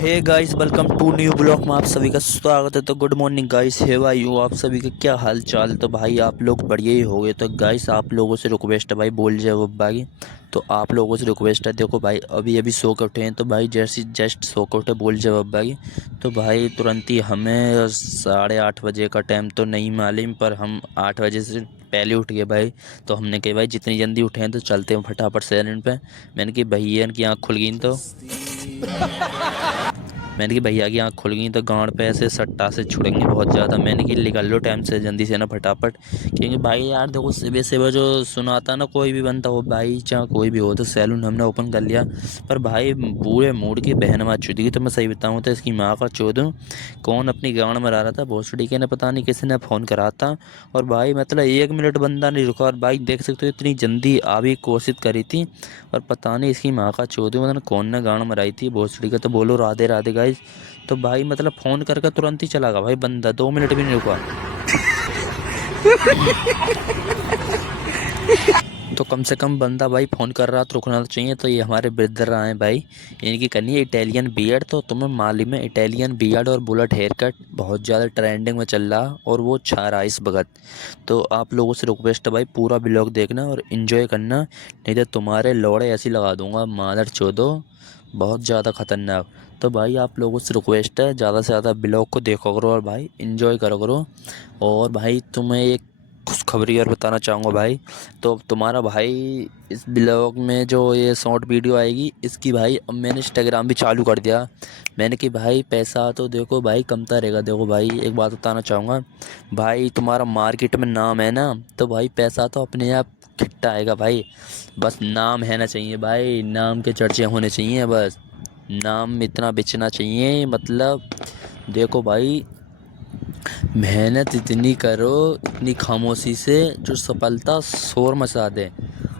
Hey guys, welcome to new blog में आप सभी का स्वागत है। तो गुड मॉर्निंग गाइस, हे भाई आप सभी का क्या हाल चाल। तो भाई आप लोग बढ़िया ही होगे। तो गाइस आप लोगों से रिक्वेस्ट है भाई, बोल जाए वो भाई। तो आप लोगों से रिक्वेस्ट है, देखो भाई अभी अभी सो के उठे हैं। तो भाई जैसे जस्ट सो के उठे बोल जाए भाई। तो भाई तुरंत ही हमें 8:30 बजे का टाइम तो नहीं मालूम, पर हम 8 बजे से पहले उठ गए भाई। तो हमने कहा भाई जितनी जल्दी उठे हैं तो चलते हैं फटाफट सैलेंट पे। मैंने कि भैया की आँख खुल गई। तो मैंने कि भैया की आँख खुल गई तो गांड पे ऐसे सट्टा से छुड़ेंगे बहुत ज़्यादा। मैंने कि निकल लो टाइम से जल्दी से ना फटाफट। क्योंकि भाई यार देखो, सुबह सुबह जो सुनाता ना कोई भी बनता हो भाई, चाहे कोई भी हो, तो सैलून हमने ओपन कर लिया। पर भाई पूरे मूड की बहन मार चुकी थी। तो मैं सही बताऊँ तो इसकी माँ का चौदह कौन अपनी गांड में रहा था भोसड़ी के ने, पता नहीं किसी ने फ़ोन करा था। और भाई मतलब 1 मिनट बंदा नहीं रुका। और भाई देख सकते हो इतनी जल्दी आ भी कोशिश करी थी। और पता नहीं इसकी माँ का चौदह मतलब कौन ने गांड मराई थी भोसड़ी का। तो बोलो राधे राधे गाइस। तो भाई मतलब फ़ोन करके तुरंत ही चला गया भाई बंदा, 2 मिनट भी नहीं रुका। तो कम से कम बंदा भाई फ़ोन कर रहा तो रुकना तो चाहिए। तो ये हमारे ब्रदर आए भाई, इनकी करनी है इटालियन बियर्ड। तो तुम्हें मालूम है इटालियन बियर्ड और बुलेट हेयर कट बहुत ज़्यादा ट्रेंडिंग में चल रहा, और वो छा रहा है इस वक्त। तो आप लोगों से रिक्वेस्ट है भाई, पूरा ब्लॉग देखना और इन्जॉय करना, नहीं तो तुम्हारे लौड़े ऐसी लगा दूंगा मादर चोदो, बहुत ज़्यादा ख़तरनाक। तो भाई आप लोगों से रिक्वेस्ट है, ज़्यादा से ज़्यादा ब्लॉग को देखो करो और भाई इन्जॉय करो करो। और भाई तुम्हें एक खुशखबरी और बताना चाहूँगा भाई। तो तुम्हारा भाई इस ब्लॉग में जो ये शॉर्ट वीडियो आएगी इसकी भाई, अब मैंने इंस्टाग्राम भी चालू कर दिया। मैंने कि भाई पैसा तो देखो भाई कमता रहेगा। देखो भाई एक बात बताना चाहूँगा भाई, तुम्हारा मार्केट में नाम है ना, तो भाई पैसा तो अपने आप खिट्टा आएगा भाई। बस नाम है ना चाहिए भाई, नाम के चर्चे होने चाहिए बस। नाम इतना बेचना चाहिए मतलब। देखो भाई मेहनत इतनी करो इतनी खामोशी से, जो सफलता शोर मचा दे।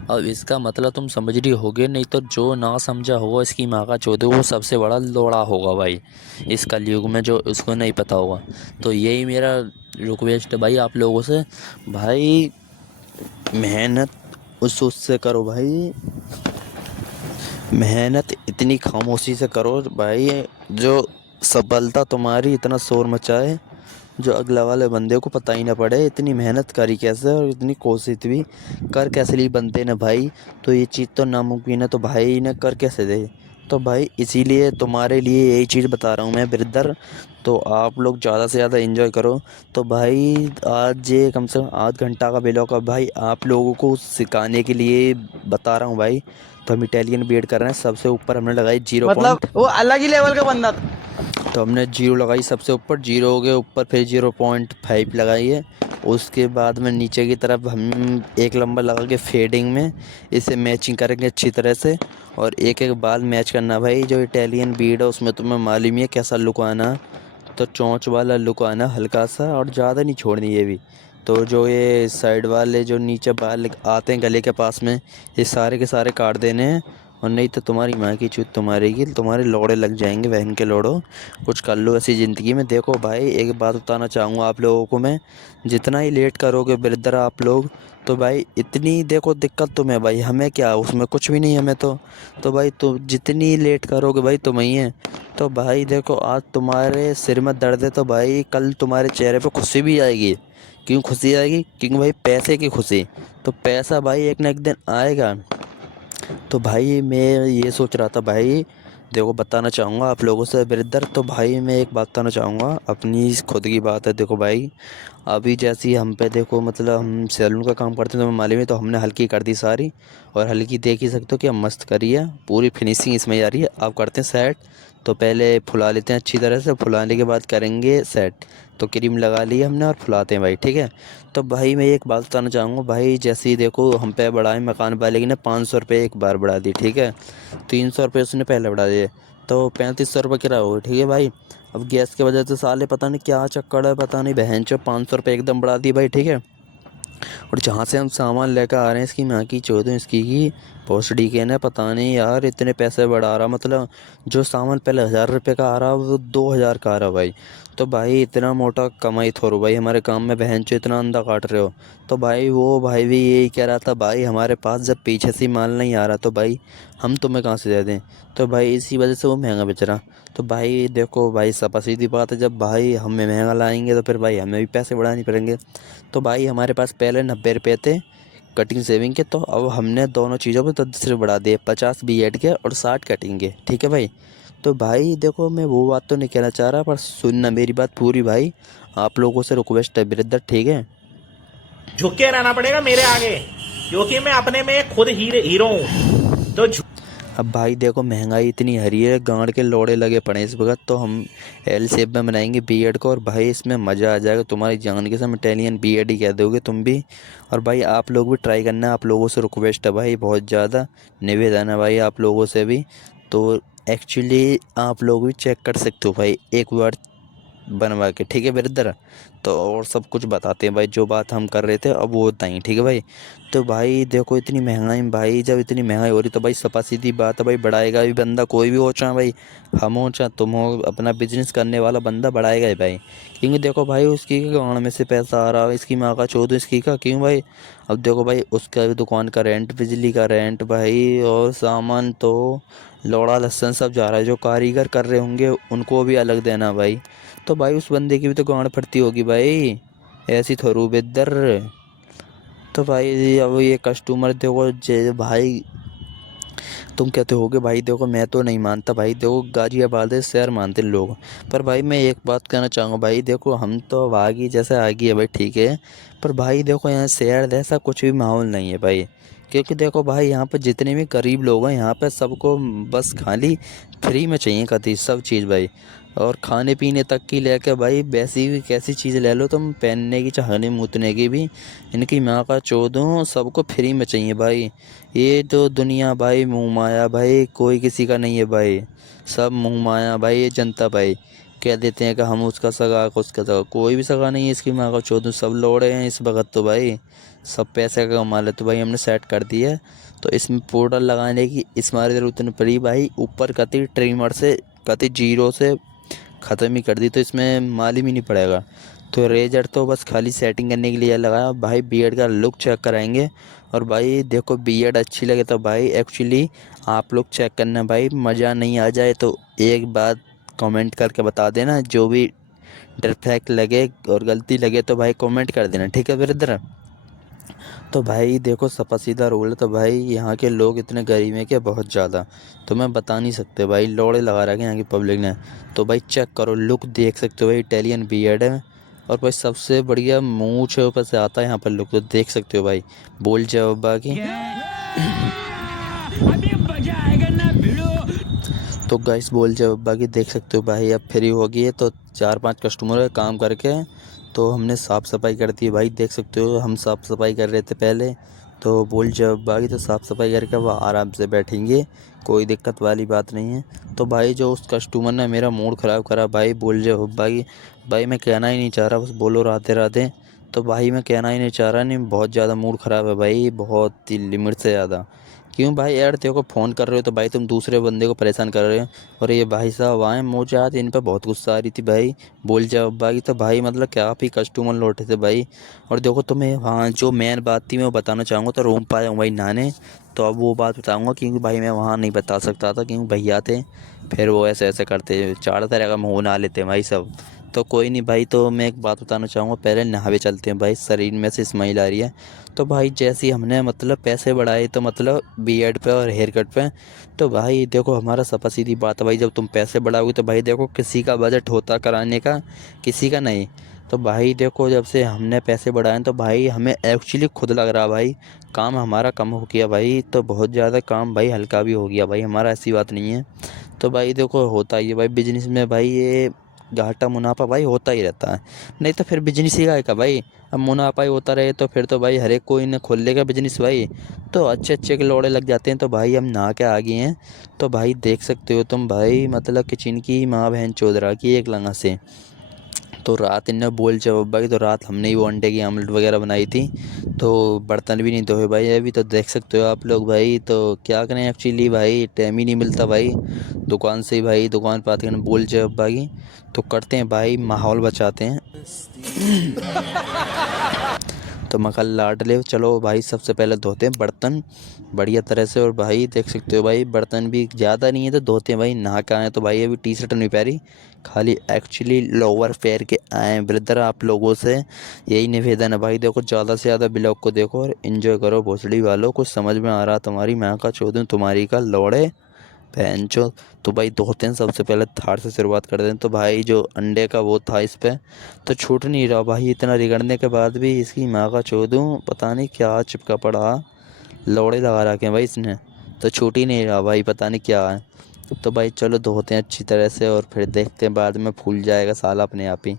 अब इसका मतलब तुम समझ रही होगे, नहीं तो जो ना समझा होगा इसकी माँ का चौदह वो सबसे बड़ा लोड़ा होगा भाई इस कलयुग में, जो उसको नहीं पता होगा। तो यही मेरा रिक्वेस्ट है भाई आप लोगों से। भाई मेहनत उस उससे करो भाई, मेहनत इतनी खामोशी से करो भाई, जो सफलता तुम्हारी इतना शोर मचाए, जो अगला वाले बंदे को पता ही ना पड़े इतनी मेहनत करी कैसे और इतनी कोशिश भी कर कैसे ली बनते ने भाई। तो ये चीज़ तो नामुमकिन है, तो भाई ने कर कैसे दे। तो भाई इसीलिए तुम्हारे लिए यही चीज़ बता रहा हूँ मैं ब्रदर। तो आप लोग ज़्यादा से ज़्यादा एंजॉय करो। तो भाई आज ये कम से कम आध घंटा का ब्लॉग है भाई, आप लोगों को सिखाने के लिए बता रहा हूँ भाई। तो हम इटालियन बीएड कर रहे हैं, सबसे ऊपर हमने लगाई जीरो मतलब पॉइंट। वो अलग ही लेवल का बंदा था। तो हमने जीरो लगाई सबसे ऊपर, जीरो के ऊपर फिर 0.5 लगाई है। उसके बाद में नीचे की तरफ हम एक नंबर लगा के फेडिंग में इसे मैचिंग करेंगे अच्छी तरह से। और एक एक बाल मैच करना भाई, जो इटालियन बीड है उसमें तुम्हें मालूम ही है कैसा लुक आना। तो चोंच वाला लुक आना हल्का सा, और ज़्यादा नहीं छोड़नी ये भी। तो जो ये साइड वाले जो नीचे बाल आते हैं गले के पास में, ये सारे के सारे काट देने हैं। और नहीं तो तुम्हारी माँ की चूत तुम्हारी की, तुम्हारे लोड़े लग जाएंगे बहन के लोड़ो। कुछ कर लो ऐसी ज़िंदगी में। देखो भाई एक बात बताना चाहूँगा आप लोगों को मैं, जितना ही लेट करोगे ब्रदर आप लोग, तो भाई इतनी देखो दिक्कत तुम्हें भाई, हमें क्या उसमें कुछ भी नहीं हमें तो भाई तुम जितनी लेट करोगे भाई तुम ही है। तो भाई देखो आज तुम्हारे सिर में दर्द है, तो भाई कल तुम्हारे चेहरे पे खुशी भी आएगी। क्यों खुशी आएगी? क्योंकि भाई पैसे की खुशी। तो पैसा भाई एक ना एक दिन आएगा। तो भाई मैं ये सोच रहा था भाई, देखो बताना चाहूँगा आप लोगों से ब्रदर। तो भाई मैं एक बात बताना चाहूँगा, अपनी खुद की बात है। देखो भाई अभी जैसी हम पे देखो, मतलब हम सैलून का काम करते हैं तो मालूम है, तो हमने हल्की कर दी सारी। और हल्की देख ही सकते हो कि हम मस्त करी है, पूरी फिनिशिंग इसमें जा रही है। आप करते हैं सेट, तो पहले फुला लेते हैं अच्छी तरह से, फुलाने के बाद करेंगे सेट। तो क्रीम लगा ली हमने और फुलाते हैं भाई, ठीक है। तो भाई मैं एक बात बताना चाहूँगा भाई, जैसे ही देखो हम पे बढ़ाए मकान वाले ने 500 रुपये एक बार बढ़ा दी, ठीक है। 300 रुपये उसने पहले बढ़ा दिए, तो 3500 रुपये किराया हो गया, ठीक है भाई। अब गैस की वजह से साले पता नहीं क्या चक्कर है, पता नहीं बहन चो 500 रुपये एकदम बढ़ा दी भाई, ठीक है। और जहाँ से हम सामान लेकर आ रहे हैं इसकी माँ की चौदह इसकी की भोसड़ी के ने पता नहीं यार इतने पैसे बढ़ा रहा, मतलब जो सामान पहले 1,000 रुपये का आ रहा वो 2,000 का आ रहा भाई। तो भाई इतना मोटा कमाई थोड़ो भाई हमारे काम में, बहन चो इतना अंधा काट रहे हो। तो भाई वो भाई भी यही कह रहा था भाई हमारे पास जब पीछे से ही माल नहीं आ रहा तो भाई हम तुम्हें कहाँ से दे दें। तो भाई इसी वजह से वो महंगा बेच रहा। तो भाई देखो भाई सपा सीधी बात है, जब भाई हमें महंगा लाएंगे तो फिर भाई हमें भी पैसे बढ़ाने पड़ेंगे। तो भाई हमारे पास पहले 90 रुपये थे कटिंग सेविंग के, तो अब हमने दोनों चीज़ों पे तो 10 रुपये बढ़ा दिए, 50 बीएड के और 60 कटिंग के, ठीक है भाई। तो भाई देखो मैं वो बात तो नहीं कहना चाह रहा, पर सुनना मेरी बात पूरी भाई, आप लोगों से रिक्वेस्ट है ब्रदर, ठीक है। झुक के रहना पड़ेगा मेरे आगे, क्योंकि मैं अपने में खुद हीरो हूं। तो अब भाई देखो महंगाई इतनी हरी है, गांड के लोड़े लगे पड़े इस वक्त, तो हम एल शेप में बनाएंगे बीएड को, और भाई इसमें मज़ा आ जाएगा तुम्हारी जान के, सब इटालियन बीएड ही कह दोगे तुम भी। और भाई आप लोग भी ट्राई करना, आप लोगों से रिक्वेस्ट है भाई, बहुत ज़्यादा निवेदन है भाई आप लोगों से भी। तो एक्चुअली आप लोग भी चेक कर सकते हो भाई एक बार बनवा के, ठीक है ब्रदर। तो और सब कुछ बताते हैं भाई, जो बात हम कर रहे थे अब वो बताइए, ठीक है भाई। तो भाई देखो इतनी महंगाई में भाई, जब इतनी महंगाई हो रही तो भाई सपा सीधी बात है भाई, बढ़ाएगा भी बंदा, कोई भी हो चाहे भाई, हम हो चाहे तुम हो, अपना बिजनेस करने वाला बंदा बढ़ाएगा ही भाई। क्योंकि देखो भाई उसकी गाँव में से पैसा आ रहा है, इसकी माँ का चौदह इसकी का, क्यों भाई। अब देखो भाई उसका भी दुकान का रेंट, बिजली का रेंट भाई, और सामान तो लौड़ा लहसुन सब जा रहा है, जो कारीगर कर रहे होंगे उनको भी अलग देना भाई। तो भाई उस बंदे की भी तो गांड फटती होगी भाई, ऐसी थोड़ू बेदर। तो भाई अब ये कस्टमर देखो जे भाई, तुम कहते होगे भाई देखो मैं तो नहीं मानता भाई, देखो गाजियाबाद है शहर मानते लोग। पर भाई मैं एक बात कहना चाहूँगा भाई, देखो हम तो अब आगे जैसे आगे है भाई, ठीक है। पर भाई देखो यहाँ शहर जैसा कुछ भी माहौल नहीं है भाई। क्योंकि देखो भाई यहाँ पर जितने भी गरीब लोग हैं यहाँ पे सबको बस खाली फ्री में चाहिए कति सब चीज़ भाई। और खाने पीने तक की लेकर भाई वैसी भी कैसी चीज़ ले लो तुम, पहनने की चाहने मूतने की भी, इनकी माँ का चौदह सबको फ्री में चाहिए भाई। ये तो दुनिया भाई मुँह माया भाई, कोई किसी का नहीं है भाई, सब मुँह माया भाई। ये जनता भाई कह देते हैं कि हम उसका सगा उसका सगा, कोई भी सगा नहीं है इसकी माँ का चौदह, सब लोड़े हैं इस वक्त तो भाई, सब पैसे का कमा ले। तो भाई हमने सेट कर दिया है, तो इसमें पाउडर लगाने की इस हमारी ज़रूरत नहीं पड़ी भाई, ऊपर कति ट्रिमर से कति जीरो से ख़त्म ही कर दी, तो इसमें मालूम ही नहीं पड़ेगा। तो रेजर तो बस खाली सेटिंग करने के लिए लगाया भाई, बियर्ड का लुक चेक कराएंगे। और भाई देखो बियर्ड अच्छी लगे तो भाई एक्चुअली आप लोग चेक करना भाई, मज़ा नहीं आ जाए तो एक बात कमेंट करके बता देना, जो भी डिफेक्ट लगे और गलती लगे तो भाई कमेंट कर देना, ठीक है ब्रदर। तो भाई देखो सपा सीधा रूल है, तो भाई यहाँ के लोग इतने गरीब हैं कि बहुत ज़्यादा, तो मैं बता नहीं सकते भाई, लोड़े लगा रखे यहाँ की पब्लिक ने। तो भाई चेक करो, लुक देख सकते हो भाई, इटालियन बियर्ड है। और भाई सबसे बढ़िया मूंछ ऊपर से आता है यहाँ पर लुक, तो देख सकते हो भाई, बोल जाओ बाकी। अभी मजा आएगा ना भिड़ो। तो गाइस बोल जाओ बाकी देख सकते हो भाई, अब फ्री हो गई है तो 4-5 कस्टमर काम करके तो हमने साफ़ सफाई कर दी है भाई, देख सकते हो हम साफ़ सफाई कर रहे थे पहले। तो बोल जब बाकी तो साफ़ सफाई करके वो आराम से बैठेंगे, कोई दिक्कत वाली बात नहीं है। तो भाई जो उस कस्टमर ने मेरा मूड ख़राब करा भाई, बोल जब भाई, भाई मैं कहना ही नहीं चाह रहा, बस बोलो राधे राधे। तो भाई मैं कहना ही नहीं चाह रहा, नहीं बहुत ज़्यादा मूड ख़राब है भाई, बहुत ही लिमिट से ज़्यादा। क्यों भाई यार तेरे को फ़ोन कर रहे हो तो भाई तुम दूसरे बंदे को परेशान कर रहे हो, और ये भाई साहब आए मुझे आज इन पर बहुत गुस्सा आ रही थी भाई, बोल जाओ भाई। तो भाई मतलब क्या आप ही कस्टमर लौटे थे भाई। और देखो तुम्हें वहाँ जो मेन बात थी मैं वो बताना चाहूँगा, तो रूम पाया हूँ भाई नहाने, तो अब वो बात बताऊँगा, क्योंकि भाई मैं वहाँ नहीं बता सकता था क्योंकि भैया थे, फिर वो ऐसे ऐसे करते चार तरह का मुँह नहा लेते हैं भाई सब। तो कोई नहीं भाई, तो मैं एक बात बताना चाहूँगा, पहले नहावे चलते हैं भाई, शरीर में से स्मेल आ रही है। तो भाई जैसे ही हमने मतलब पैसे बढ़ाए तो मतलब बियर्ड पे और हेयर कट पे, तो भाई देखो हमारा सपा सीधी बात है भाई, जब तुम पैसे बढ़ाओगे तो भाई देखो किसी का बजट होता कराने का, किसी का नहीं। तो भाई देखो जब से हमने पैसे बढ़ाए तो भाई हमें एक्चुअली खुद लग रहा भाई काम हमारा कम हो गया भाई, तो बहुत ज़्यादा काम भाई हल्का भी हो गया भाई हमारा, ऐसी बात नहीं है। तो भाई देखो होता ही है भाई बिजनेस में भाई, ये घाटा मुनाफा भाई होता ही रहता है, नहीं तो फिर बिजनेस ही का भाई। अब मुनाफा ही होता रहे तो फिर तो भाई हर एक कोई ने खोल लेगा बिजनेस भाई, तो अच्छे अच्छे के लौड़े लग जाते हैं। तो भाई हम नहा के आ गए हैं, तो भाई देख सकते हो तुम भाई, मतलब किचन की माँ बहन चौधरा की एक लंगा से। तो रात इनने बोल जब भाई, तो रात हमने ही वो अंडे की आमलेट वगैरह बनाई थी। तो बर्तन भी नहीं धोए भाई अभी, तो देख सकते हो आप लोग भाई। तो क्या करें एक्चुअली भाई, टाइम ही नहीं मिलता भाई दुकान से ही भाई, दुकान पर आते हैं बोल जब भाई। तो करते हैं भाई, माहौल बचाते हैं। तो मक्खन लाड ले चलो भाई, सबसे पहले धोते हैं बर्तन बढ़िया तरह से। और भाई देख सकते हो भाई, बर्तन भी ज़्यादा नहीं है तो धोते हैं भाई। नहा के आए तो भाई अभी टी शर्ट नहीं पहनी, खाली एक्चुअली लोअर पहन के आए हैं ब्रदर। आप लोगों से यही निवेदन है भाई, देखो ज़्यादा से ज़्यादा ब्लॉग को देखो और इन्जॉय करो भोसड़ी वालों। कुछ समझ में आ रहा तुम्हारी मैं का चौधरी तुम्हारी का लौड़े भैंचो। तो भाई धोते हैं, सबसे पहले थार से शुरुआत करते हैं। तो भाई जो अंडे का वो था इस पे तो छूट नहीं रहा भाई, इतना रिगड़ने के बाद भी इसकी माँ का चौधू पता नहीं क्या चिपका पड़ा, लौड़े लगा रखे हैं भाई इसने, तो छूट ही नहीं रहा भाई, पता नहीं क्या है। तो भाई चलो धोते हैं अच्छी तरह से और फिर देखते हैं, बाद में फूल जाएगा साला अपने आप ही।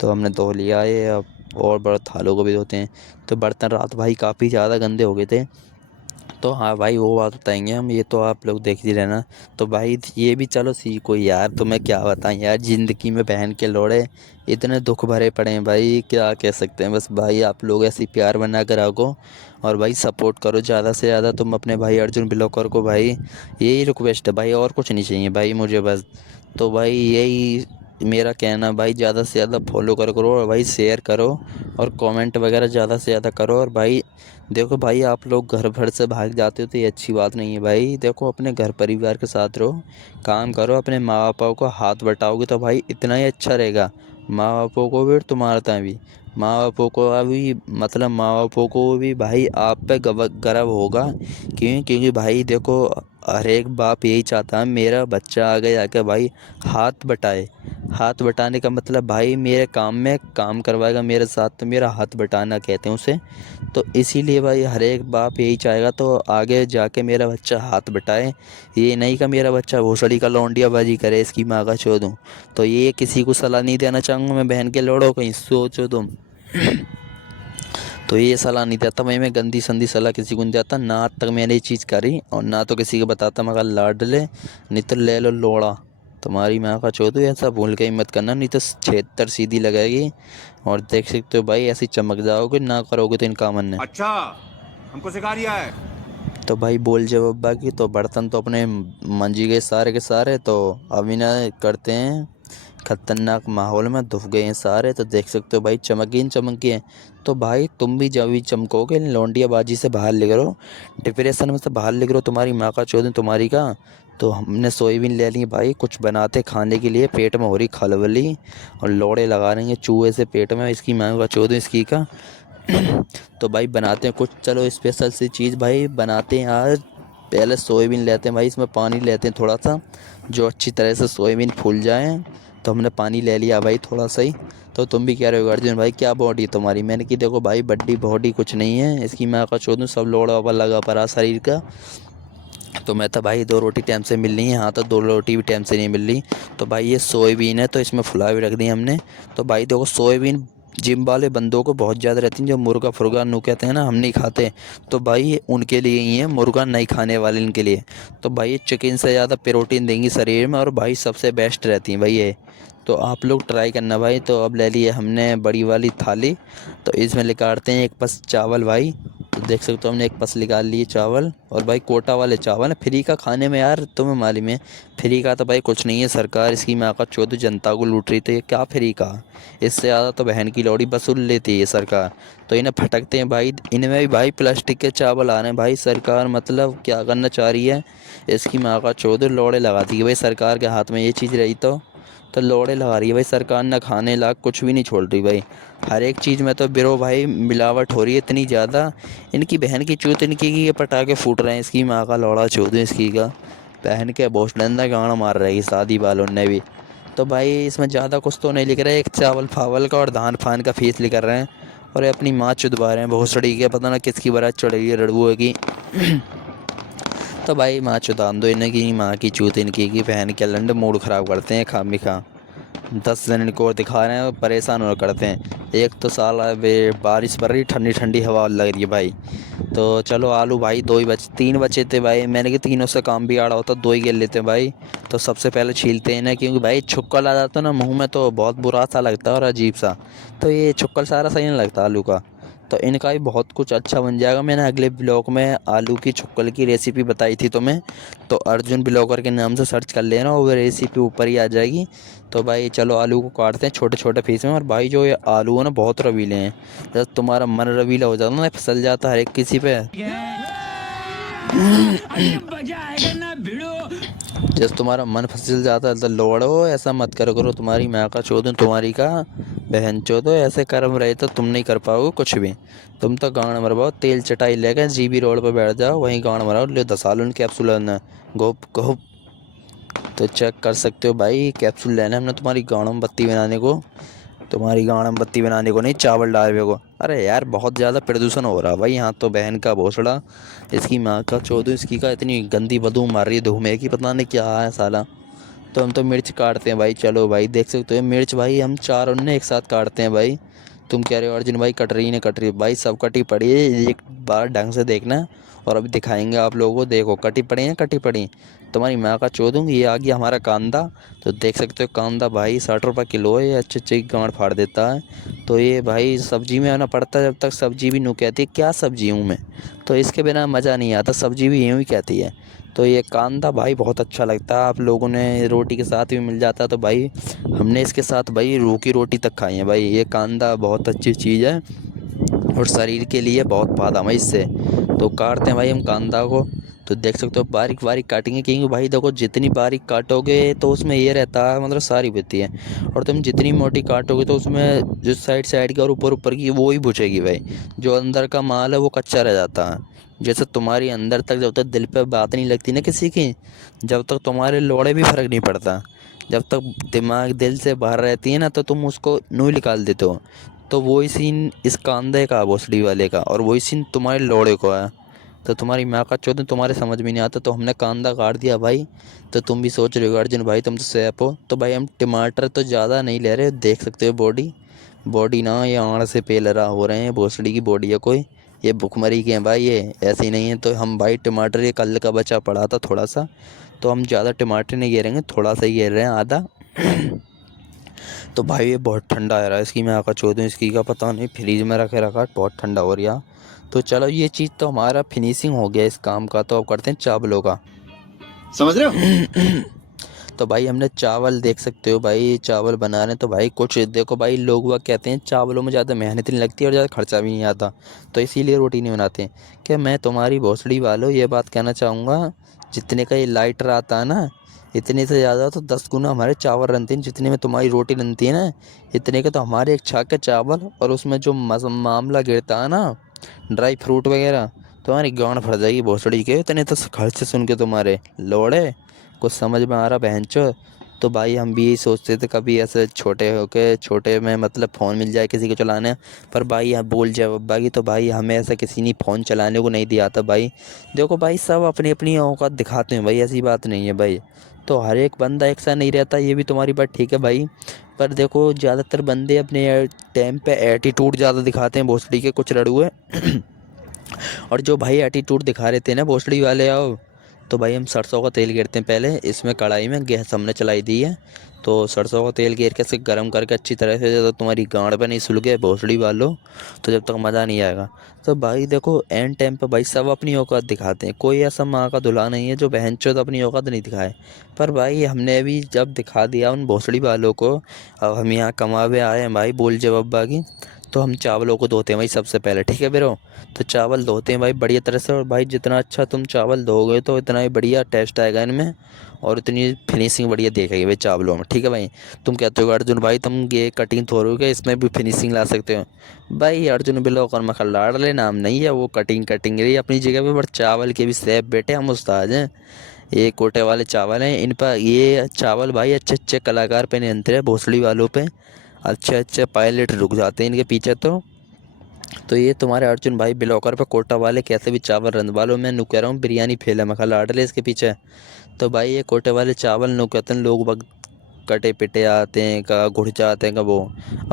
तो हमने धो लिया ये अब, और बड़े थालों को भी धोते हैं। तो बर्तन रात भाई काफ़ी ज़्यादा गंदे हो गए थे। तो हाँ भाई वो बात बताएंगे हम, ये तो आप लोग देख ही रहना। तो भाई ये भी चलो सीखो यार, तो मैं क्या बताएं यार, ज़िंदगी में बहन के लोड़े इतने दुख भरे पड़े हैं भाई, क्या कह सकते हैं। बस भाई आप लोग ऐसे ही प्यार बना कर रखो और भाई सपोर्ट करो ज़्यादा से ज़्यादा तुम अपने भाई अर्जुन ब्लॉकर को भाई, यही रिक्वेस्ट है भाई, और कुछ नहीं चाहिए भाई मुझे बस। तो भाई यही मेरा कहना भाई, ज़्यादा से ज़्यादा फॉलो करो और भाई शेयर करो और कमेंट वगैरह ज़्यादा से ज़्यादा करो। और भाई देखो भाई, आप लोग घर भर से भाग जाते हो तो ये अच्छी बात नहीं है भाई। देखो अपने घर परिवार के साथ रहो, काम करो, अपने माँ बापों को हाथ बटाओगे तो भाई इतना ही अच्छा रहेगा। माँ बापों को भी और तुम्हारा भी, माँ बापों को अभी मतलब माँ बापों को भी भाई आप पे गर्व होगा। क्योंकि भाई देखो हर एक बाप यही चाहता है मेरा बच्चा आगे जाके भाई हाथ बटाए। हाथ बटाने का मतलब भाई मेरे काम में काम करवाएगा मेरे साथ, तो मेरा हाथ बटाना कहते हैं उसे। तो इसीलिए भाई हर एक बाप यही चाहेगा तो आगे जाके मेरा बच्चा हाथ बटाए, ये नहीं कि मेरा बच्चा भोसड़ी का लौंडियाबाजी करे इसकी माँ का चौधू। तो ये किसी को सलाह नहीं देना चाहूँगा मैं, बहन के लौड़ो कहीं सोचो तुम। तो ये सलाह नहीं देता भाई मैं, गंदी संदी सलाह किसी को नहीं देता ना, आज तक मैंने ये चीज़ करी और ना तो किसी को बताता। मगर लाड ले नहीं तो ले लो लोड़ा, तुम्हारी माँ का चौधरी ऐसा भूल के ही मत करना, नहीं तो छेतर सीधी लगेगी। और देख सकते हो भाई ऐसी चमक जाओगे, ना करोगे तो इनका मन है। अच्छा, हमको सिखा रिया है। तो भाई बोल जब अब्बा की, तो बर्तन तो अपने मंजी गए सारे के सारे। तो अभी ना करते हैं, खतरनाक माहौल में धुप गए हैं सारे। तो देख सकते हो भाई चमकीन चमकी है। तो भाई तुम भी जब भी चमकोगे लौंडियाबाजी से बाहर निकलो, डिप्रेशन में से बाहर निकलो, तुम्हारी माँ का चौधरी तुम्हारी का। तो हमने सोयाबीन ले ली भाई, कुछ बनाते खाने के लिए, पेट में हो रही खलबली और लोड़े लगा रही हैं चूहे से पेट में इसकी माँ का चौधरी इसकी का। तो भाई बनाते हैं कुछ, चलो स्पेशल सी चीज़ भाई बनाते हैं आज। पहले सोयाबीन लेते हैं भाई, इसमें पानी लेते हैं थोड़ा सा, जो अच्छी तरह से सोयाबीन फूल जाए। तो हमने पानी ले लिया भाई थोड़ा सा ही। तो तुम भी कह रहे हो अर्जुन भाई क्या बॉडी है तुम्हारी, मैंने कि देखो भाई बड्डी बॉडी कुछ नहीं है इसकी मैं का चौधरी, सब लोड़ा वोड़ा लगा पड़ा शरीर का। तो मैं तो भाई 2 रोटी टाइम से मिल रही है, हाँ तो 2 रोटी भी टाइम से नहीं मिल रही। तो भाई ये सोयाबीन है तो इसमें फुला भी रख दी हमने। तो भाई देखो सोयाबीन जिम वाले बंदों को बहुत ज़्यादा रहती हैं, जो मुर्गा फुर्गा नु कहते हैं ना, हम नहीं खाते। तो भाई ये उनके लिए ही है, मुर्गा नहीं खाने वाले इनके लिए। तो भाई ये चिकन से ज़्यादा प्रोटीन देंगी शरीर में और भाई सबसे बेस्ट रहती हैं भाई ये। तो आप लोग ट्राई करना भाई। तो अब ले लिए हमने बड़ी वाली थाली, तो इसमें निकालते हैं एक पस चावल भाई। तो देख सकते हो हमने एक पस निकाल लिए चावल, और भाई कोटा वाले चावल फ्री का खाने में यार, तुम्हें मालूम है फ्री का तो भाई कुछ नहीं है, सरकार इसकी माँ का चौधरी जनता को लूट रही, तो ये क्या फ्री का, इससे ज़्यादा तो बहन की लौड़ी वसूल लेती है सरकार। तो इन्हें फटकते हैं भाई, इनमें भी भाई प्लास्टिक के चावल आ रहे हैं भाई, सरकार मतलब क्या करना चाह रही है, इसकी माँ का चौधरी लौड़े लगाती है भाई सरकार के हाथ में ये चीज़ रही तो लौड़े लगा रही है भाई सरकार, ना खाने लायक कुछ भी नहीं छोड़ रही भाई। हर एक चीज़ में तो बिरो भाई मिलावट हो रही है इतनी ज़्यादा, इनकी बहन की चूत इनकी की ये पटाखे फूट रहे हैं, इसकी माँ का लौड़ा चौधरी इसकी का, बहन के भोसडंदा गाना मार रही शादी वालों ने भी। तो भाई इसमें ज़्यादा कुछ तो नहीं लिख रहा है, एक चावल फावल का और धान फान का फीस लिख रहे हैं, और ये अपनी माँ चुदवा रहे हैं भोसड़ी के, पता ना किसकी बारात चढ़ रही है रड़ुए की। तो भाई माँ चुदान दो इन्हें की, माँ की चूत इनकी की, बहन के लंड मूड ख़राब करते हैं खामी खा। 10 जन को दिखा रहे हैं और परेशान और करते हैं। एक तो साला बारिश पड़ रही, ठंडी ठंडी हवा लग रही है भाई। तो चलो आलू भाई 2 ही बचे, 3 बचे थे भाई, मैंने कि तीनों से काम भी आड़ा होता, 2 ही गिन लेते हैं भाई। तो सबसे पहले छीलते हैं ना, क्योंकि भाई छुक्कल आ जाता ना मुंह में तो बहुत बुरा सा लगता है और अजीब सा। तो ये छुक्कल सारा सही नहीं लगता आलू का। तो इनका भी बहुत कुछ अच्छा बन जाएगा। मैंने अगले ब्लॉग में आलू की छुक्कल की रेसिपी बताई थी तुम्हें, तो अर्जुन ब्लॉगर के नाम से सर्च कर लेना और वो रेसिपी ऊपर ही आ जाएगी। तो भाई चलो आलू को काटते हैं छोटे छोटे पीस में। और भाई जो ये आलू है ना बहुत रवीले हैं, जब तुम्हारा मन रवीला हो जाता ना, फिसल जाता हर एक किसी पे। जब तुम्हारा मन फिसल जाता है तो लोड़ो, ऐसा मत करो तुम्हारी माँ का चोदन तुम्हारी का बहन चोदो, ऐसे कर्म रहे तो तुम नहीं कर पाओगे कुछ भी। तुम तो गांड मरवाओ, तेल चटाई लेकर जीबी रोड पर बैठ जाओ, वहीं गांड मराओ, ले 10 साल कैप्सूल लेना, गोप गोप। तो चेक कर सकते हो भाई, कैप्सूल लेना है हमने तुम्हारी गाँव में बत्ती बनाने को, तुम्हारी गाँव में बत्ती बनाने को नहीं, चावल डालने को। अरे यार बहुत ज़्यादा प्रदूषण हो रहा है भाई यहाँ तो, बहन का भोसड़ा, इसकी माँ का चौदह, इसकी का इतनी गंदी बदबू मार रही है धुएं की, पता नहीं क्या है साला। तो हम तो मिर्च काटते हैं भाई। चलो भाई देख सकते हो मिर्च भाई हम चारों ने एक साथ काटते हैं भाई। तुम कह रहे हो अर्जुन भाई कट रही नहीं, कट रही भाई, सब कटी पड़ी है, एक बार ढंग से देखना। और अभी दिखाएंगे आप लोगों को, देखो कटी पड़ी हैं, कटी पड़ी। तुम्हारी माँ का चोदूँगी। ये आ गया हमारा कांदा। तो देख सकते हो कांदा भाई 60 रुपये किलो है, ये अच्छे अच्छे गांड फाड़ देता है। तो ये भाई सब्जी में आना पड़ता है, जब तक सब्जी भी नू कहती है क्या सब्जी हूँ मैं, तो इसके बिना मज़ा नहीं आता, सब्जी भी यूँ ही कहती है। तो ये कांदा भाई बहुत अच्छा लगता है, आप लोगों ने रोटी के साथ भी मिल जाता है, तो भाई हमने इसके साथ भाई रूह की रोटी तक खाई है भाई। ये कांदा बहुत अच्छी चीज़ है और शरीर के लिए बहुत फायदा है इससे। तो काटते हैं भाई हम कांदा को। तो देख सकते हो बारीक बारीक काटेंगे, क्योंकि भाई देखो जितनी बारीक काटोगे तो उसमें ये रहता है, मतलब सारी होती है। और तुम जितनी मोटी काटोगे तो उसमें जो साइड साइड की और ऊपर ऊपर की वो ही बुझेगी भाई, जो अंदर का माल है वो कच्चा रह जाता है। जैसे तुम्हारी अंदर तक जब तक दिल पे बात नहीं लगती ना किसी की, जब तक तुम्हारे लोड़े भी फ़र्क नहीं पड़ता। जब तक दिमाग दिल से बाहर रहती है ना, तो तुम उसको नू निकाल देते हो। तो वही सीन इस कांदे का, भोसड़ी वाले का, और वही सीन तुम्हारे लोड़े को है। तो तुम्हारी माँ का चौधरी तुम्हारे समझ में नहीं आता, तो हमने कांदा काट दिया भाई। तो तुम भी सोच रहे हो अर्जुन भाई तुम तो सैप हो, तो भाई हम टमाटर तो ज़्यादा नहीं ले रहे, देख सकते हो बॉडी, बॉडी ना ये आड़ से पेलरा हो रहे हैं, भोसड़ी की बॉडी है कोई, ये भुखमरी के हैं भाई, ये ऐसे ही नहीं है। तो हम भाई टमाटर ये कल का बचा पड़ा था थोड़ा सा, तो हम ज़्यादा टमाटर नहीं घेरेंगे, थोड़ा सा ही घेर रहे हैं, आधा। तो भाई ये बहुत ठंडा आ रहा है, इसकी मैं आका चौदह, इसकी का पता नहीं, फ्रीज में रखे रखा बहुत ठंडा हो रहा। तो चलो ये चीज़ तो हमारा फिनिशिंग हो गया इस काम का। तो अब करते हैं चावलों का, समझ रहे हो? तो भाई हमने चावल देख सकते हो भाई, चावल बना रहे हैं। तो भाई कुछ देखो भाई, लोग वह कहते हैं चावलों में ज़्यादा मेहनत नहीं लगती और ज़्यादा खर्चा भी नहीं आता, तो इसीलिए रोटी नहीं बनाते। क्या मैं तुम्हारी भोसड़ी वालों ये बात कहना चाहूँगा, जितने का ये लाइटर आता है ना, इतने से ज़्यादा तो 10 गुना हमारे चावल बनते हैं, जितने में तुम्हारी रोटी बनती है ना, इतने के तो हमारे एक छाक के चावल। और उसमें जो मामला गिरता है ना, ड्राई फ्रूट वगैरह, तुम्हारी गांड फट जाएगी भोसड़ी के। इतने तो खर्चे सुन के तुम्हारे लोड़े कुछ समझ में आ रहा बहनचो। तो भाई हम भी यही सोचते थे कभी ऐसे छोटे होके, छोटे में मतलब फ़ोन मिल जाए किसी को चलाने, पर भाई यहाँ बोल जाए बब्बा की, तो भाई हमें ऐसा किसी ने फ़ोन चलाने को नहीं दिया था भाई। देखो भाई सब अपनी अपनी औकात दिखाते हैं भाई, ऐसी बात नहीं है भाई। तो हर एक बंदा एक सा नहीं रहता, ये भी तुम्हारी बात ठीक है भाई। पर देखो ज़्यादातर बंदे अपने टाइम पे एटीट्यूड ज़्यादा दिखाते हैं भोसड़ी के, कुछ लड़ुए। और जो भाई एटीट्यूड दिखा रहे थे ना भोसड़ी वाले, आओ, तो भाई हम सरसों का तेल गिरते हैं पहले इसमें कढ़ाई में, गैस हमने चलाई दी है। तो सरसों का तेल गिर के इसे गर्म करके अच्छी तरह से, जब तक तुम्हारी गांड पे नहीं सुलगे भोसड़ी वालों, तो जब तक मज़ा नहीं आएगा। तो भाई देखो एंड टाइम पे भाई सब अपनी औकात दिखाते हैं, कोई ऐसा माँ का दूल्हा नहीं है जो बहनचोद अपनी औकात नहीं दिखाए। पर भाई हमने भी जब दिखा दिया उन भोसड़ी वालों को, अब हम यहाँ कमावे आए हैं भाई बोल जवाबा की। तो हम चावलों को धोते हैं भाई सबसे पहले, ठीक है बिरो। तो चावल धोते हैं भाई बढ़िया तरह से, और भाई जितना अच्छा तुम चावल धोगे तो इतना ही बढ़िया टेस्ट आएगा इनमें, और इतनी फिनिशिंग बढ़िया देखेगी भाई चावलों में, ठीक है भाई। तुम कहते हो अर्जुन भाई तुम ये कटिंग थोड़ोगे, इसमें भी फिनिशिंग ला सकते हो। भाई अर्जुन बिलो और मखल लाडले नाम नहीं है, वो कटिंग कटिंग रही अपनी जगह पे, पर चावल के भी सेफ बेटे हम उस्ताद हैं। ये कोटे वाले चावल हैं, इन पर ये चावल भाई अच्छे अच्छे कलाकार पे नियंत्रण है भोसड़ी वालों पे, अच्छे अच्छे पायलट रुक जाते हैं इनके पीछे। तो ये तुम्हारे अर्जुन भाई ब्लॉकर पे कोटा वाले कैसे भी चावल रंधवा लो, मैं नु कह रहा हूँ बिरयानी फेल है मखा लाडले इसके पीछे। तो भाई ये कोटे वाले चावल नु कहते हैं लोग कटे पिटे आते हैं, का घुट जाते हैं, का वो।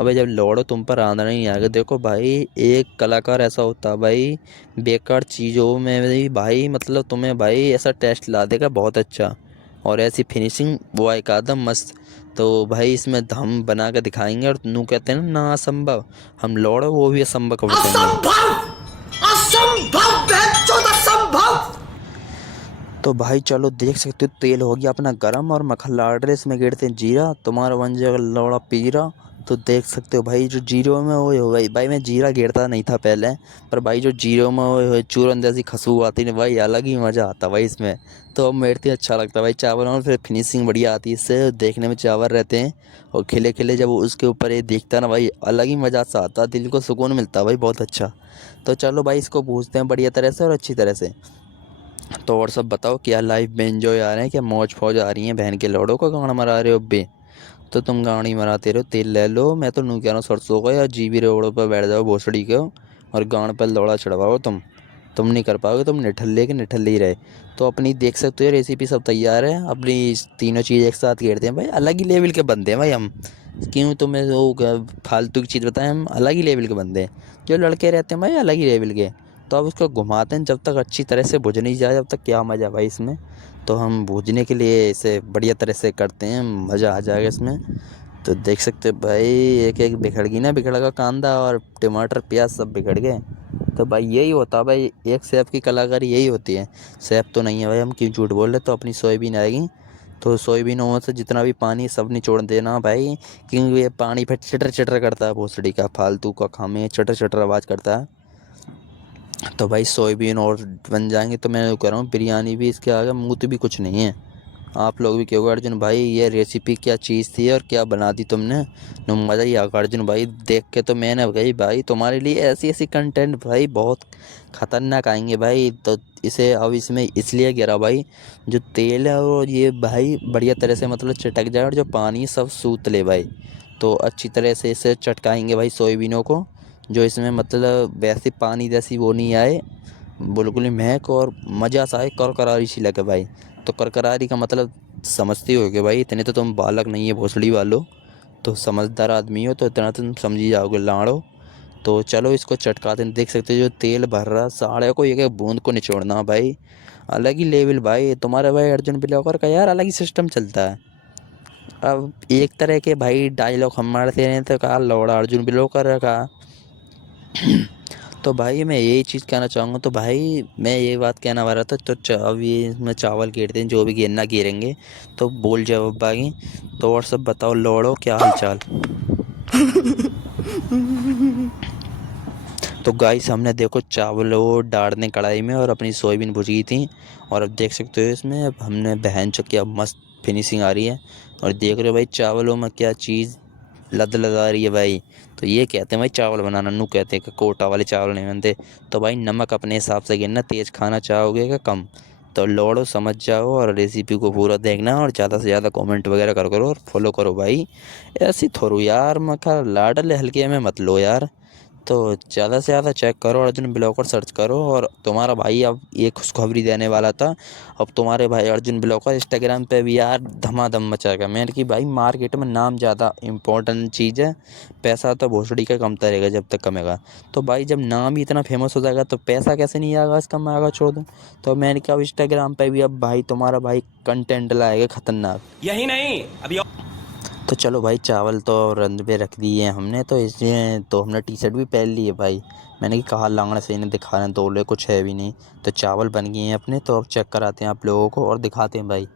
अबे जब लौड़ो तुम पर आंदा नहीं आएगा। देखो भाई, एक कलाकार ऐसा होता है भाई, बेकार चीज़ों में भी भाई मतलब तुम्हें भाई ऐसा टेस्ट ला देगा बहुत अच्छा, और ऐसी फिनिशिंग वो एक आदम मस्त। तो भाई इसमें हम बना के दिखाएंगे, और नू कहते हैं ना असंभव, हम लौड़ो वो भी असंभव कर देंगे। असंभव बेचौद असंभव। तो भाई चलो देख सकते हो तेल हो गया अपना गरम, और मक्खन लाड़ रहे इसमें गिरते हैं जीरा, तुम्हारा बन जाएगा लौड़ा पीरा। तो देख सकते हो भाई जो जीरो में वो हो गई भाई, मैं जीरा गिरता नहीं था पहले, पर भाई जो जीरो में वो चूरन जैसी खुशबू आती है भाई, अलग ही मज़ा आता भाई इसमें। तो अब मेरे को अच्छा लगता है भाई चावल, और फिर फिनिशिंग बढ़िया आती है इससे, देखने में चावल रहते हैं और खिले खिले, जब उसके ऊपर ये दिखता है ना भाई, अलग ही मज़ा सा आता है, दिल को सुकून मिलता है भाई बहुत अच्छा। तो चलो भाई इसको पूछते हैं बढ़िया तरह से और अच्छी तरह से। तो और सब बताओ, क्या लाइफ में एंजॉय आ रहे हैं, क्या मौज फौज आ रही है, बहन के लौड़ों का गाना मरा रहे हो बे। तो तुम गाड़ी मराते रहो, तेल ले लो, मैं तो नू कह रहा हूँ सरसों का या जीबी रोडों पर बैठ जाओ भोसड़ी के, और गाड़ पर लौड़ा चढ़वाओ तुम नहीं कर पाओगे, तुम निठल्ले के निठल्ले ही रहे। तो अपनी देख सकते हो रेसिपी सब तैयार है अपनी, तीनों चीज़ एक साथ घेरते हैं भाई, अलग ही लेवल के बंदे हैं भाई हम। क्यों तुम्हें वो फालतू की चीज़ बताएं, हम अलग ही लेवल के बंदे हैं, जो लड़के रहते हैं भाई अलग ही लेवल के। तो अब उसको घुमाते हैं जब तक अच्छी तरह से भुज नहीं जाए, जब तक क्या मज़ा भाई इसमें। तो हम भूजने के लिए इसे बढ़िया तरह से करते हैं, मज़ा आ जाएगा इसमें। तो देख सकते हो भाई एक एक बिखर गई ना, बिखड़ का कांदा और टमाटर प्याज सब बिगड़ गए। तो भाई यही होता है भाई, एक शेफ़ की कलाकारी यही होती है। शेफ़ तो नहीं है भाई, हम क्यों झूठ बोल रहे। तो अपनी सोयाबीन आएगी, तो सोयाबीनों में से जितना भी पानी सब निचोड़ देना भाई, क्योंकि ये पानी फिर चिटर चिटर करता है भोसड़ी का, फालतू का खामे चटर चटर आवाज़ करता है। तो भाई सोयाबीन और बन जाएंगे, तो मैं कह रहा हूँ बिरयानी भी इसके आगे मुँह भी कुछ नहीं है। आप लोग भी कहोगे अर्जुन भाई ये रेसिपी क्या चीज़ थी और क्या बना दी तुमने, नो मज़ा ही आ गया अर्जुन भाई देख के। तो मैंने कही भाई तुम्हारे लिए ऐसी ऐसी कंटेंट भाई बहुत ख़तरनाक आएंगे भाई। तो इसे अब इसमें इसलिए गिरा भाई, जो तेल है और ये भाई बढ़िया तरह से मतलब चटक जाए, और जो पानी सब सूत ले भाई। तो अच्छी तरह से इसे चटकाएंगे भाई सोयाबीनों को, जो इसमें मतलब वैसे पानी जैसी वो नहीं आए, बिल्कुल ही महक और मज़ा सा आए, करकरारी सी लगे भाई। तो करकरारी का मतलब समझते ही होगे भाई, इतने तो तुम बालक नहीं है भोसड़ी वालों, तो समझदार आदमी हो, तो इतना तुम समझ ही जाओगे लाड़ो। तो चलो इसको चटकाते हैं। देख सकते हो जो तेल भर रहा साड़े को एक एक बूंद को निचोड़ना भाई, अलग ही लेवल भाई तुम्हारे भाई अर्जुन बिलोकर का यार, अलग ही सिस्टम चलता है। अब एक तरह के भाई डायलॉग हम मारते रहे तो कहा लौड़ा अर्जुन बिलोकर का। तो भाई मैं यही चीज़ कहना चाहूँगा। तो भाई मैं ये बात कहना वाला था, तो अब ये इसमें चावल घेरते हैं, जो भी घेरना घेरेंगे। तो बोल जाओ बागी। तो और सब बताओ लौड़ो क्या हालचाल। तो गाइस हमने देखो चावल वो डालने कढ़ाई में, और अपनी सोयाबीन भुज गई थी। और अब देख सकते हो इसमें अब हमने बहन चो क्या मस्त फिनिशिंग आ रही है। और देख रहे हो भाई चावलों में क्या चीज़ लद लदा रही है भाई। तो ये कहते हैं भाई चावल बनाना, नू कहते हैं कि कोटा वाले चावल नहीं बनते। तो भाई नमक अपने हिसाब से गिनना, तेज़ खाना चाहोगे कि कम। तो लौड़ो समझ जाओ और रेसिपी को पूरा देखना, और ज़्यादा से ज़्यादा कमेंट वगैरह करो और फॉलो करो भाई। ऐसी थोड़ू यार मखा लाडले हल्के में मत लो यार। तो ज़्यादा से ज़्यादा चेक करो, अर्जुन ब्लॉकर सर्च करो। और तुम्हारा भाई अब ये खुशखबरी देने वाला था, अब तुम्हारे भाई अर्जुन ब्लॉकर इंस्टाग्राम पे भी यार धमाधम मचाएगा। मैंने कि भाई मार्केट में नाम ज़्यादा इम्पोर्टेंट चीज़ है, पैसा तो भोसड़ी का कमता रहेगा जब तक कमेगा। तो भाई जब नाम ही इतना फेमस हो जाएगा तो पैसा कैसे नहीं आएगा, इसका मैं आएगा छोड़ दूँ। तो मैंने कहा अब इंस्टाग्राम पे भी अब भाई तुम्हारा भाई कंटेंट लाएगा खतरनाक। यही नहीं अभी तो चलो भाई चावल तो रंध पे रख दिए हैं हमने, तो इसलिए तो हमने टी शर्ट भी पहन ली है भाई। मैंने कि कहा लांगड़ा से इन्हें दिखाना, तोले कुछ है भी नहीं। तो चावल बन गए हैं अपने, तो अब चेक कराते हैं आप लोगों को और दिखाते हैं भाई।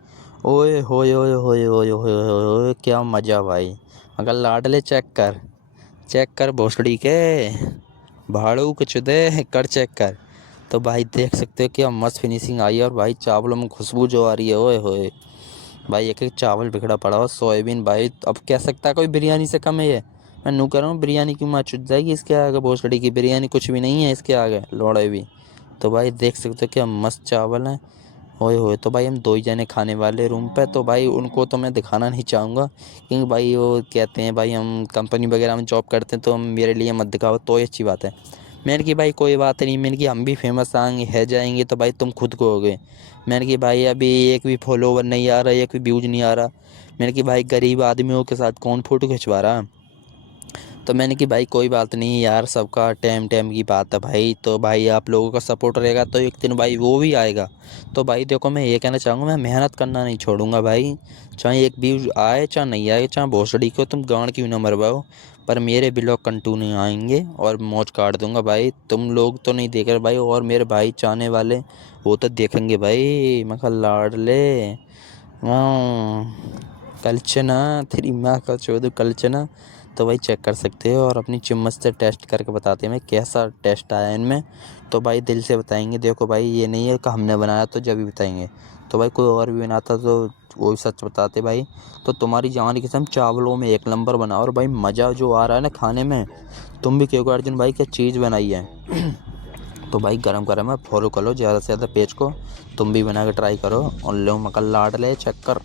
ओए होए होए होए होए होए होए होए, क्या मज़ा भाई। अगर लाडले चेक कर भोसड़ी के भाड़ू कुछ दे कर चेक कर। तो भाई देख सकते हो क्या मस्त फिनिशिंग आई है, और भाई चावलों में खुशबू जो आ रही है ओए होए भाई, एक एक चावल बिखड़ा पड़ा हो सोयाबीन भाई। अब कह सकता है कोई बिरयानी से कम है ये। मैं नू कर रहा हूँ बिरयानी की माँ चुट जाएगी इसके आगे, भोसड़ी की बिरयानी कुछ भी नहीं है इसके आगे लौड़े भी। तो भाई देख सकते हो क्या मस्त चावल है होए होए। तो भाई हम दो ही जने खाने वाले रूम पे, तो भाई उनको तो मैं दिखाना नहीं चाहूँगा, क्योंकि भाई वो कहते हैं भाई हम कंपनी वगैरह में जॉब करते हैं, तो हम मेरे लिए मत दिखाओ तो ही अच्छी बात है। मैंने कि भाई कोई बात नहीं, मैंने कि हम भी फेमस आएंगे है जाएंगे तो भाई तुम खुद को होगे। मैंने कि भाई अभी एक भी फॉलोवर नहीं आ रहा, एक भी व्यूज नहीं आ रहा। मैंने कि भाई गरीब आदमियों के साथ कौन फ़ोटो खिंचवा रहा। तो मैंने कि भाई कोई बात नहीं यार, सबका टाइम टाइम की बात है भाई। तो भाई आप लोगों का सपोर्ट रहेगा तो एक दिन भाई वो भी आएगा। तो भाई देखो मैं ये कहना चाहूँगा, मैं मेहनत करना नहीं छोड़ूंगा भाई। चाहे एक व्यूज आए चाहे नहीं आए, चाहे भोसड़ी को तुम गांड क्यों ना मरवाओ, पर मेरे ब्लॉग कंटिन्यू आएंगे और मौज काट दूंगा भाई। तुम लोग तो नहीं देख रहे भाई, और मेरे भाई चाहने वाले वो तो देखेंगे भाई। मैं कहा लाडले कलचना, तेरी माँ का चौधरी कलचना। तो भाई चेक कर सकते हो और अपनी चम्मच से टेस्ट करके बताते हैं मैं कैसा टेस्ट आया इनमें। तो भाई दिल से बताएंगे, देखो भाई ये नहीं है कि हमने बनाया तो जब भी बताएंगे। तो भाई कोई और भी बनाता तो वो भी सच बताते भाई। तो तुम्हारी जान की कसम चावलों में एक नंबर बना, और भाई मज़ा जो आ रहा है ना खाने में, तुम भी क्यों अर्जुन भाई क्या चीज़ बनाई है। तो भाई गरम गरम है, फॉलो करो ज़्यादा से ज़्यादा पेज को, तुम भी बना के ट्राई करो और लो मकल लाड ले चक्कर।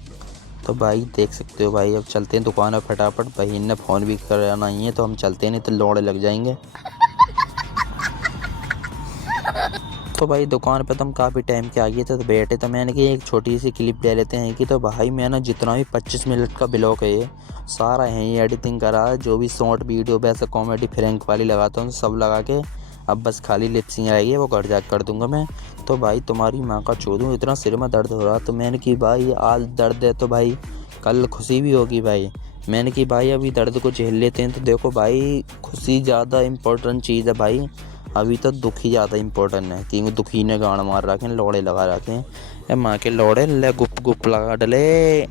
तो भाई देख सकते हो भाई, अब चलते हैं दुकान पर फटाफट। भाई ने फ़ोन भी कराना ही है तो हम चलते हैं, नहीं तो लौड़े लग जाएंगे। तो भाई दुकान पे तो हम काफ़ी टाइम के आ गए थे, तो बैठे तो मैंने कि एक छोटी सी क्लिप ले लेते हैं कि। तो भाई मैंने जितना भी 25 मिनट का ब्लॉग है ये सारा यहीं एडिटिंग करा है। जो भी शॉर्ट वीडियो वैसे कॉमेडी फ्रैंक वाली लगाता हूँ सब लगा के, अब बस खाली लिपसिंग रही है वो घर जा कर दूंगा मैं। तो भाई तुम्हारी माँ का चोदूँ इतना सिर में दर्द हो रहा, तो मैंने कि भाई आज दर्द है तो भाई कल खुशी भी होगी भाई। मैंने कि भाई अभी दर्द को झेल लेते हैं। तो देखो भाई खुशी ज़्यादा इम्पोर्टेंट चीज़ है भाई, अभी तो दुख ही ज़्यादा इम्पोर्टेंट है, क्योंकि दुखी ने गाड़ मार रखे हैं, लौड़े लगा रखे हैं। माँ के लौड़े ले गुप गुप लगा डले।